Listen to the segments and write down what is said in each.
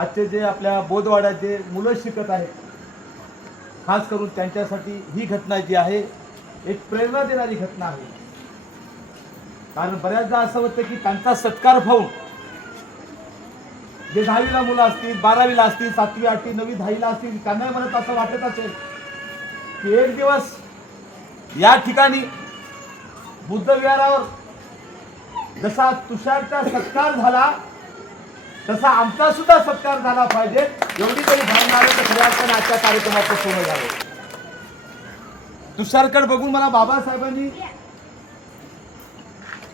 आजचे जे आपल्या बोधवाड्याचे मुलं शिकत आहेत, खास करून त्यांच्यासाठी ही घटना जी आहे एक प्रेरणा देणारी घटना आहे. कारण बऱ्याचदा असं होतं की त्यांचा सत्कार पाहून जे 10वीला मुलं असतील, 12वीला असतील, 7वी 8वी 9वी 10वीला असतील, त्यांना म्हणत असं वाटत असेल की एक दिवस या ठिकाणी बुद्ध विहारावर जसा तुषारचा सत्कार झाला तसा आमचा सुद्धा सत्कार झाला पाहिजे, एवढी तरी भावना आली तर खऱ्या अर्थाने आजच्या कार्यक्रमाचं पूर्ण झालं. तुषारकडे बघून मला बाबासाहेबांनी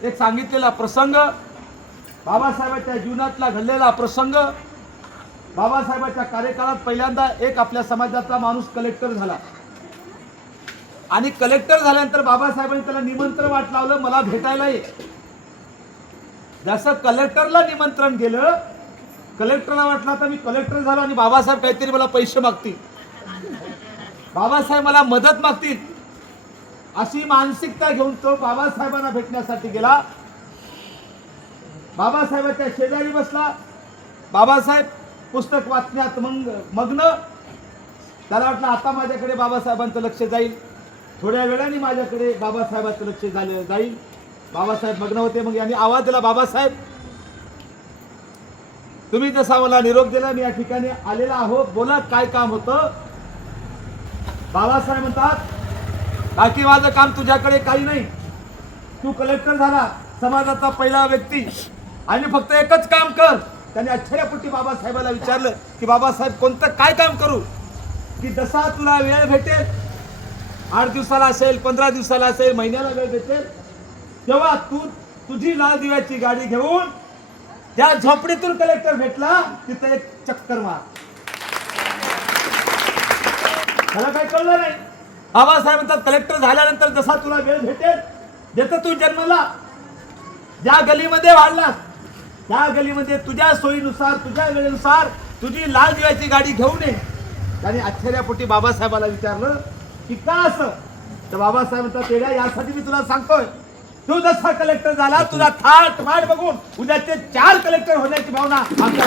एक सांगितलेला प्रसंग, बाबासाहेबांच्या जीवनातला घडलेला प्रसंग. बाबासाहेबांच्या कार्यकाळात पहिल्यांदा एक आपल्या समाजाचा माणूस कलेक्टर झाला आणि कलेक्टर झाल्यानंतर बाबासाहेबांनी त्याला निमंत्रण वाट लावलं, मला भेटायला ये. जसं कलेक्टरला निमंत्रण गेलं, कलेक्टरला वाटलं आता मी कलेक्टर झालो आणि बाबासाहेब काहीतरी मला पैसे मागतील, बाबासाहेब मला मदत मागतील, अशी मानसिकता घेऊन तो बाबासाहेबांना भेटण्यासाठी गेला. बाबासाहेबांच्या शेजारी बसला. बाबासाहेब पुस्तक वाचण्यात मग्न. त्याला वाटलं आता माझ्याकडे बाबासाहेबांचं लक्ष जाईल, थोड्या वेळाने माझ्याकडे बाबासाहेबांचं लक्ष जाईल. बाबासाहेब मग्न होते. मग यांनी आवाज दिला, बाबासाहेब तुम्ही जसा मला निरोप दिला मी या ठिकाणी आलेला आहो, बोला काय काम होतं. बाबासाहेब म्हणतात बाकी माझं काम तुझ्याकडे काही नाही, तू कलेक्टर झाला, समाजाचा पहिला व्यक्ती, आणि फक्त एकच काम कर. त्याने आश्चर्यपोटी बाबासाहेबाला विचारलं की बाबासाहेब कोणतं काय काम करू, की जसा तुला वेळ भेटेल, 8 दिवसाला असेल, 15 दिवसाला असेल, महिन्याला वेळ भेटेल, तेव्हा तू तुझी लाल दिव्याची गाडी घेऊन त्या झोपडीतून कलेक्टर भेटला तिथे एक चक्कर मार. मला काही कळलं नाही. बाबासाहेब म्हणतात कलेक्टर झाल्यानंतर जसा तुला वेळ भेटेल, जिथं तू जन्मला, ज्या गलीमध्ये वाढलास, त्या गलीमध्ये तुझ्या सोयीनुसार, तुझ्या वेळेनुसार तुझी लाल दिव्याची गाडी घेऊन ये. त्याने आश्चर्यापोटी बाबासाहेबाला विचारलं की का असं. तर बाबासाहेब म्हणतात तेड्या यासाठी मी तुला सांगतोय, तू जसा कलेक्टर झाला, तुझा थाट माट बघून उद्याचे 4 कलेक्टर होण्याची भावना आमच्या